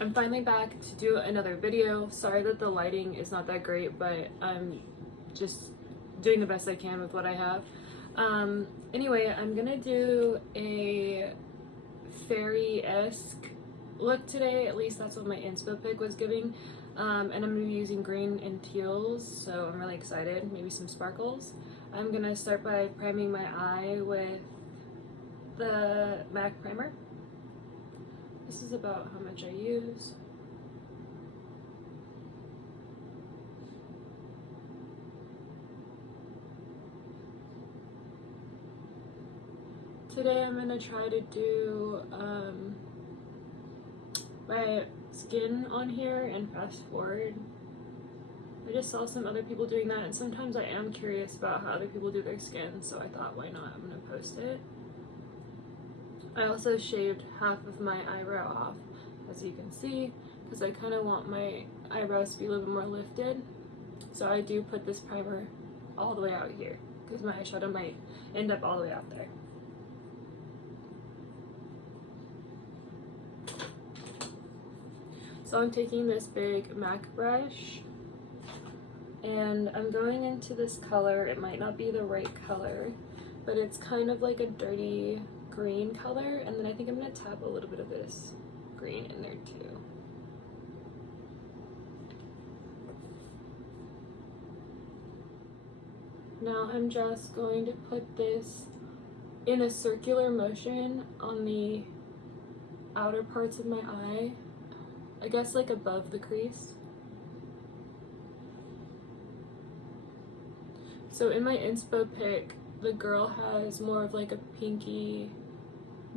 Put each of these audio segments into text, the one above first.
I'm finally back to do another video. Sorry that the lighting is not that great, but I'm just doing the best I can with what I have. Anyway, I'm gonna do a fairy-esque look today. At least that's what my inspo pic was giving. And I'm gonna be using green and teals, so I'm really excited. Maybe some sparkles. I'm gonna start by priming my eye with the MAC primer. This is about how much I use. Today I'm gonna try to do my skin on here and fast forward. I just saw some other people doing that, and sometimes I am curious about how other people do their skin, so I thought, why not? I'm gonna post it. I also shaved half of my eyebrow off, as you can see, because I kind of want my eyebrows to be a little bit more lifted. So I do put this primer all the way out here, because my eyeshadow might end up all the way out there. So I'm taking this big MAC brush, and I'm going into this color. It might not be the right color, but it's kind of like a dirty green color, and then I think I'm going to tap a little bit of this green in there too. Now I'm just going to put this in a circular motion on the outer parts of my eye, I guess like above the crease. So in my inspo pic, the girl has more of like a pinky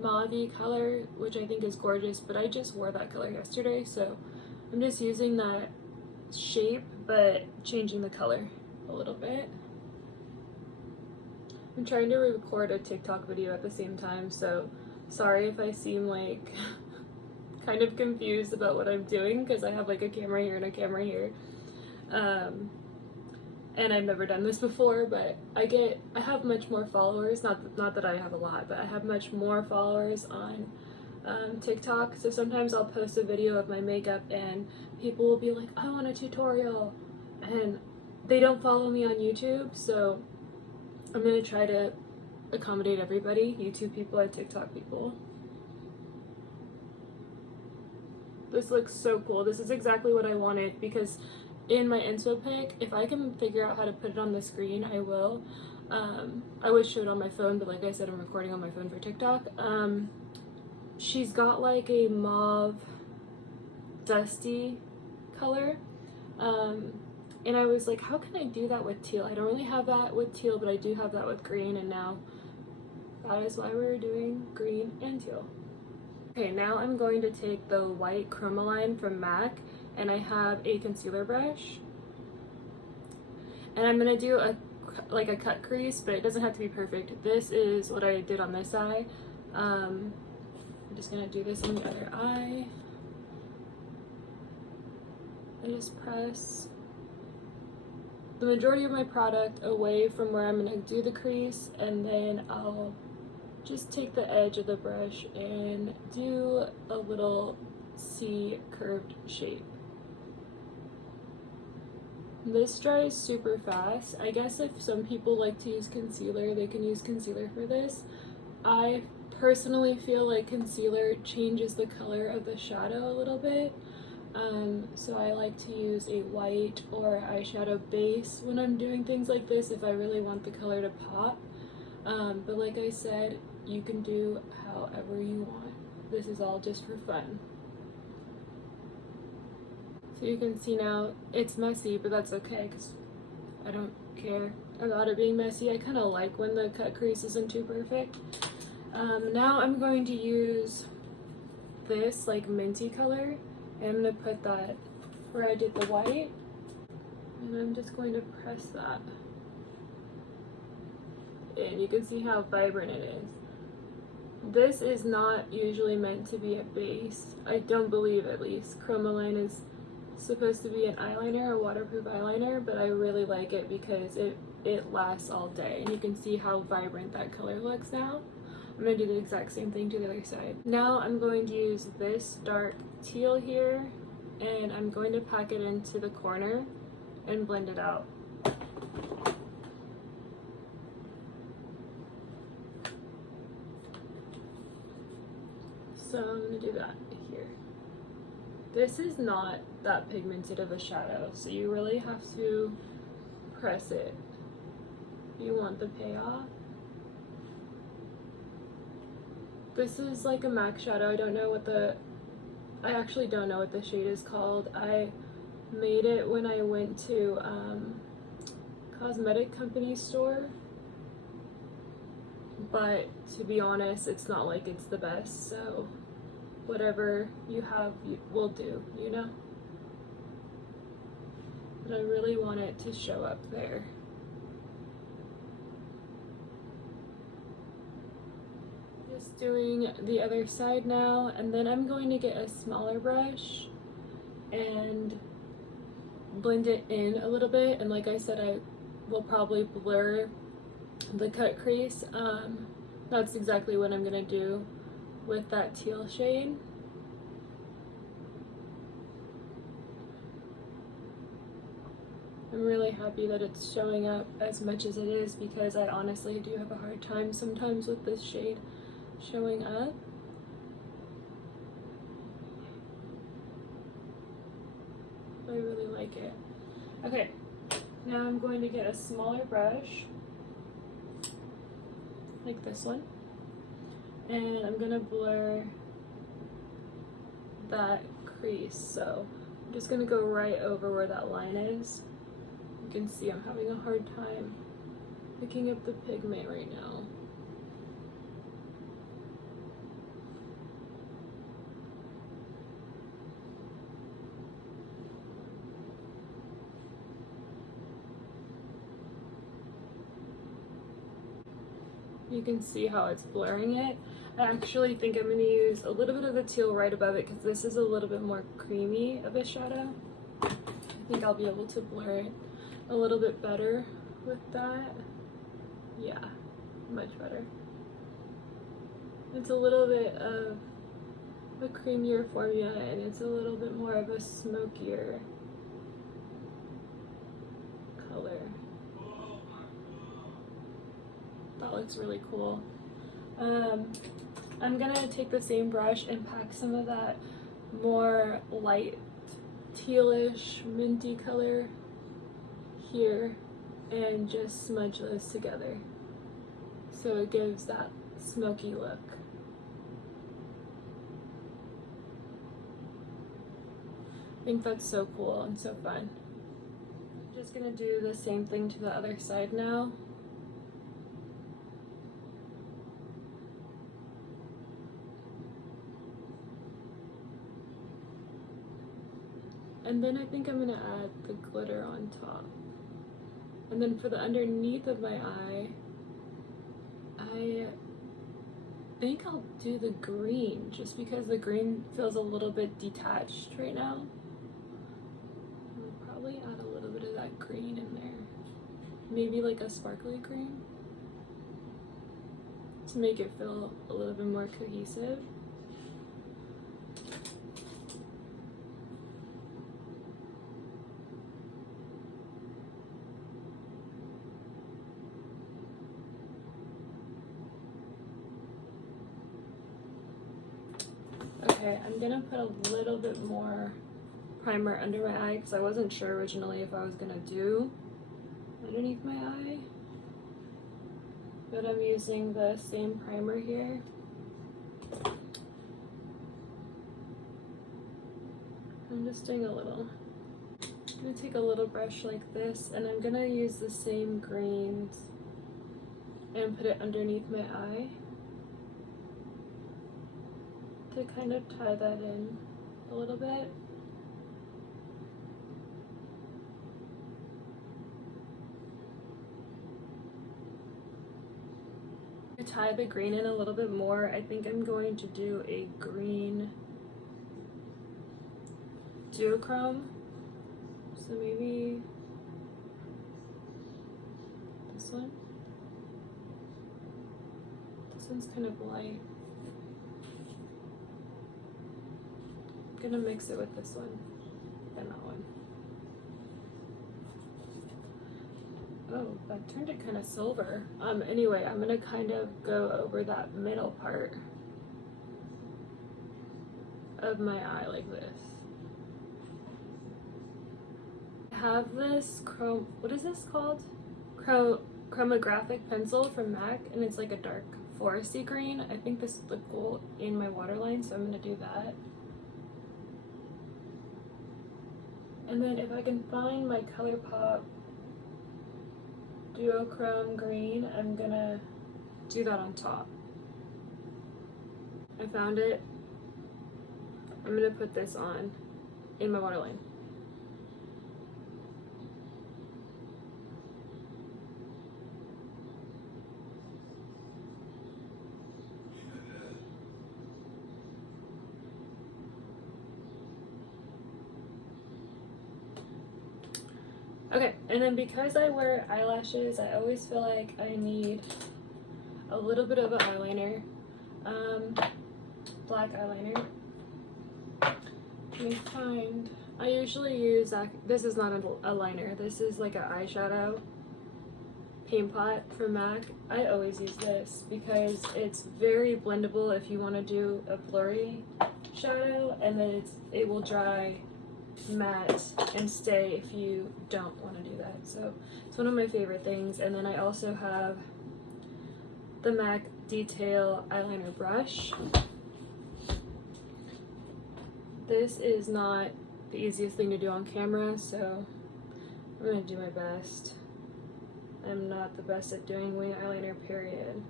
mauve-y color, which I think is gorgeous, but I just wore that color yesterday, so I'm just using that shape but changing the color a little bit. I'm trying to record a TikTok video at the same time, so sorry if I seem like kind of confused about what I'm doing, because I have like a camera here and a camera here. And I've never done this before, but I have much more followers, not that I have a lot, but I have much more followers on TikTok, so sometimes I'll post a video of my makeup and people will be like, I want a tutorial, and they don't follow me on YouTube, so I'm gonna try to accommodate everybody, YouTube people and TikTok people. This looks so cool. This is exactly what I wanted, because in my inspo pic, if I can figure out how to put it on the screen, I will. I would show it on my phone, but like I said, I'm recording on my phone for TikTok. She's got like a mauve dusty color, and I was like, how can I do that with teal? I don't really have that with teal, but I do have that with green, and now that is why we're doing green and teal. Okay, now I'm going to take the white Chromaline from MAC, and I have a concealer brush, and I'm gonna do a cut crease, but it doesn't have to be perfect. This is what I did on this eye. I'm just gonna do this on the other eye. I just press the majority of my product away from where I'm gonna do the crease, and then I'll just take the edge of the brush and do a little C curved shape. This dries super fast. I guess if some people like to use concealer, they can use concealer for this. I personally feel like concealer changes the color of the shadow a little bit. So I like to use a white or eyeshadow base when I'm doing things like this if I really want the color to pop. But like I said, you can do however you want. This is all just for fun. So you can see now it's messy, but that's okay because I don't care about it being messy. I kind of like when the cut crease isn't too perfect. Now I'm going to use this like minty color, and I'm going to put that where I did the white, and I'm just going to press that. And you can see how vibrant it is. This is not usually meant to be a base. I don't believe, at least. Chromaline is supposed to be an eyeliner, a waterproof eyeliner, but I really like it because it lasts all day, and you can see how vibrant that color looks now. I'm I'm going to do the exact same thing to the other side. Now I'm going to use this dark teal here, and I'm going to pack it into the corner and blend it out. So I'm going to do that here. This is not that pigmented of a shadow, so you really have to press it. You want the payoff. This is like a MAC shadow. I actually don't know what the shade is called. I made it when I went to cosmetic company store, but to be honest, it's not like it's the best, so whatever you have will do, you know? But I really want it to show up there. Just doing the other side now, and then I'm going to get a smaller brush and blend it in a little bit. And like I said, I will probably blur the cut crease. That's exactly what I'm gonna do with that teal shade. I'm really happy that it's showing up as much as it is, because I honestly do have a hard time sometimes with this shade showing up. I really like it. Okay, now I'm going to get a smaller brush, like this one, and I'm gonna blur that crease. So I'm just gonna go right over where that line is. You can see I'm having a hard time picking up the pigment right now. You can see how it's blurring it. I actually think I'm going to use a little bit of the teal right above it, because this is a little bit more creamy of a shadow. I think I'll be able to blur it a little bit better with that. Yeah, much better. It's a little bit of a creamier formula, and it's a little bit more of a smokier color. That looks really cool. I'm gonna take the same brush and pack some of that more light tealish minty color here and just smudge those together so it gives that smoky look. I think that's so cool and so fun. I'm just gonna do the same thing to the other side now. And then I think I'm gonna add the glitter on top. And then for the underneath of my eye, I think I'll do the green, just because the green feels a little bit detached right now. I'll probably add a little bit of that green in there. Maybe like a sparkly green, to make it feel a little bit more cohesive. Okay, I'm gonna put a little bit more primer under my eye, because I wasn't sure originally if I was gonna do underneath my eye, but I'm using the same primer here. I'm just doing a little. I'm gonna take a little brush like this, and I'm gonna use the same greens and put it underneath my eye to kind of tie that in a little bit. To tie the green in a little bit more, I think I'm going to do a green duochrome. So maybe this one. This one's kind of light. I'm gonna mix it with this one and that one. Oh, that turned it kind of silver. Anyway, I'm gonna kind of go over that middle part of my eye like this. I have this what is this called? Chromographic pencil from MAC, and it's like a dark foresty green. I think this would look cool in my waterline, so I'm gonna do that. And then if I can find my ColourPop duochrome green, I'm gonna do that on top. I found it. I'm gonna put this on in my waterline. Okay, and then because I wear eyelashes, I always feel like I need a little bit of an eyeliner, black eyeliner. Let me find, I usually use, this is not a liner, this is like an eyeshadow paint pot from MAC. I always use this because it's very blendable if you want to do a blurry shadow, and then it will dry matte and stay if you don't want to do that. So it's one of my favorite things. And then I also have the MAC Detail eyeliner brush. This is not the easiest thing to do on camera, so I'm gonna do my best. I'm not the best at doing wing eyeliner, period.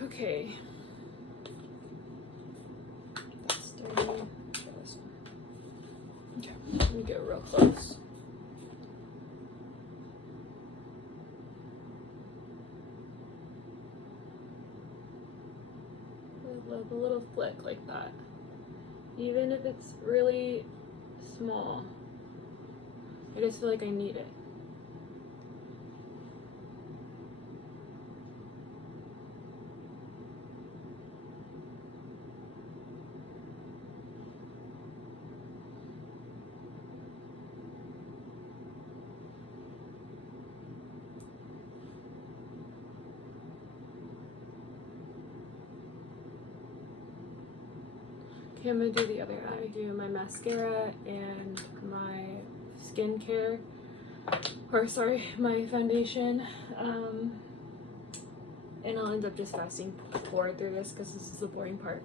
Okay. Okay, let me get real close. I love a little flick like that. Even if it's really small, I just feel like I need it. Okay, I'm gonna do the other eye. Do my mascara and my skincare, or sorry, my foundation. And I'll end up just fasting forward through this because this is the boring part.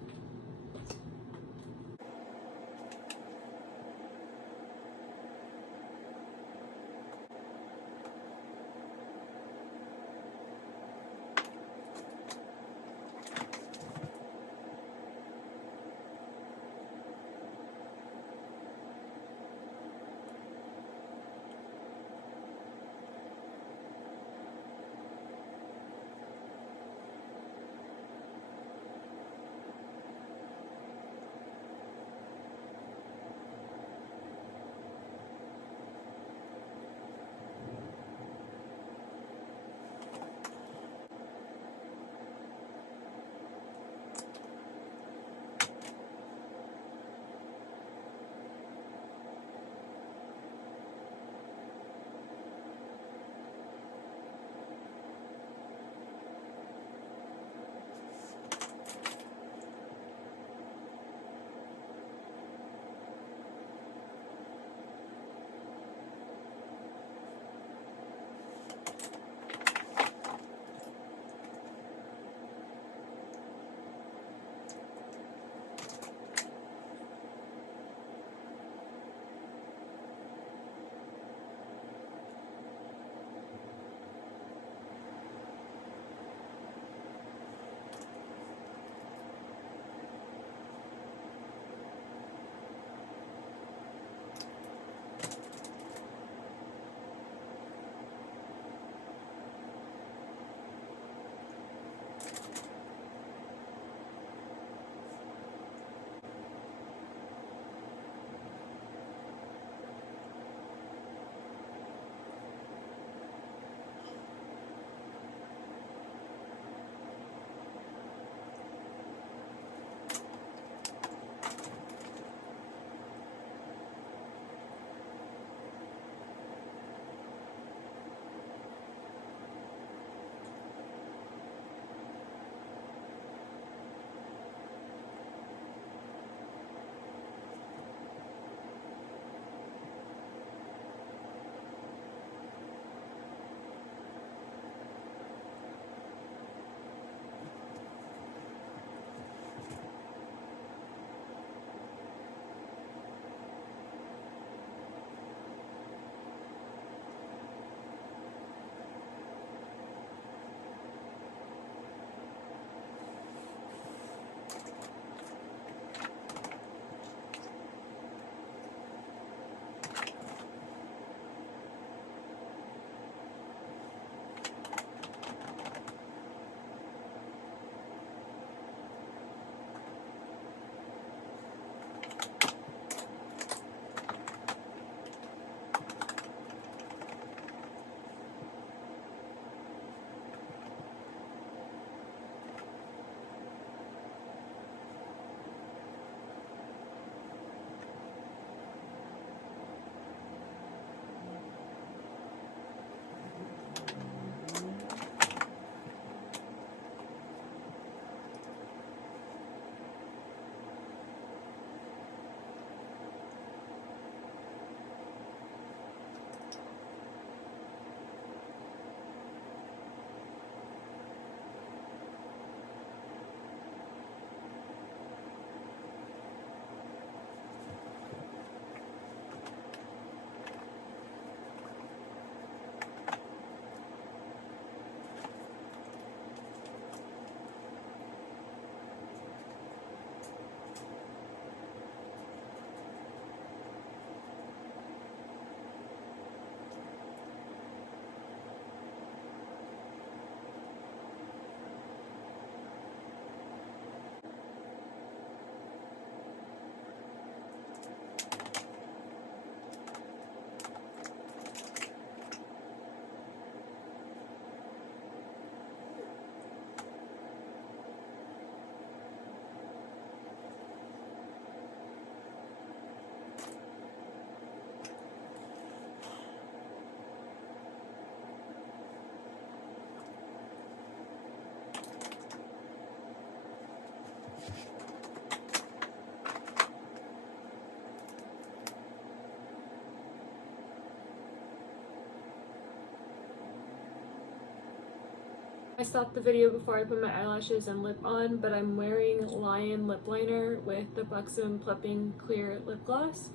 I stopped the video before I put my eyelashes and lip on, but I'm wearing Lion lip liner with the Buxom Plumping Clear Lip Gloss.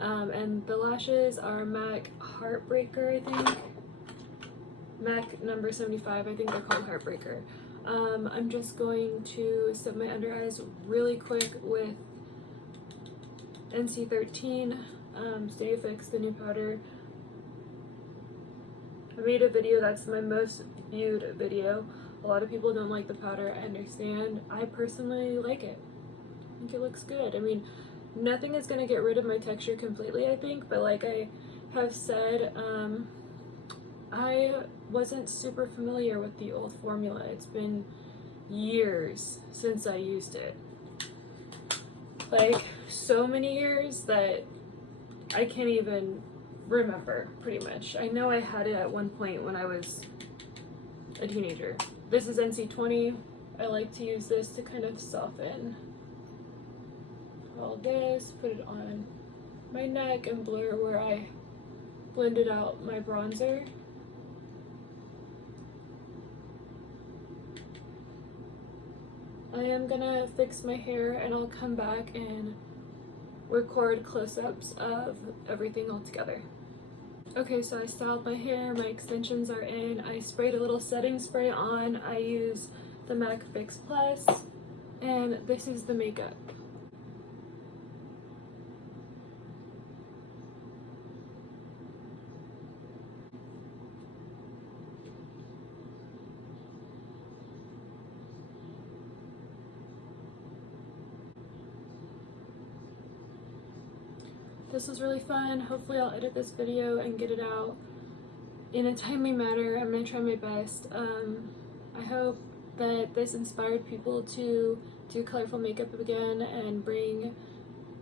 And the lashes are MAC Heartbreaker, I think. MAC number 75, I think they're called Heartbreaker. I'm just going to set my under eyes really quick with NC13 Studio Fix, the new powder. I made a video that's my most viewed video. A lot of people don't like the powder, I understand. I personally like it. I think it looks good. I mean, nothing is going to get rid of my texture completely, I think, but like I have said, I wasn't super familiar with the old formula. It's been years since I used it. Like, so many years that I can't even remember, pretty much. I know I had it at one point when I was a teenager. This is NC20. I like to use this to kind of soften all this, put it on my neck and blur where I blended out my bronzer. I am gonna fix my hair and I'll come back and record close-ups of everything all together. Okay, so I styled my hair, my extensions are in, I sprayed a little setting spray on, I use the MAC Fix Plus, and this is the makeup. This was really fun. Hopefully I'll edit this video and get it out in a timely manner. I'm gonna try my best. I hope that this inspired people to do colorful makeup again and bring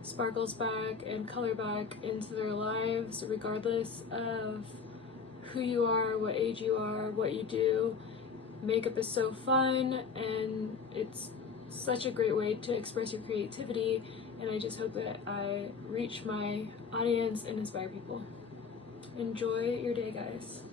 sparkles back and color back into their lives, regardless of who you are, what age you are, what you do. Makeup is so fun and it's such a great way to express your creativity, and I just hope that I reach my audience and inspire people. Enjoy your day, guys.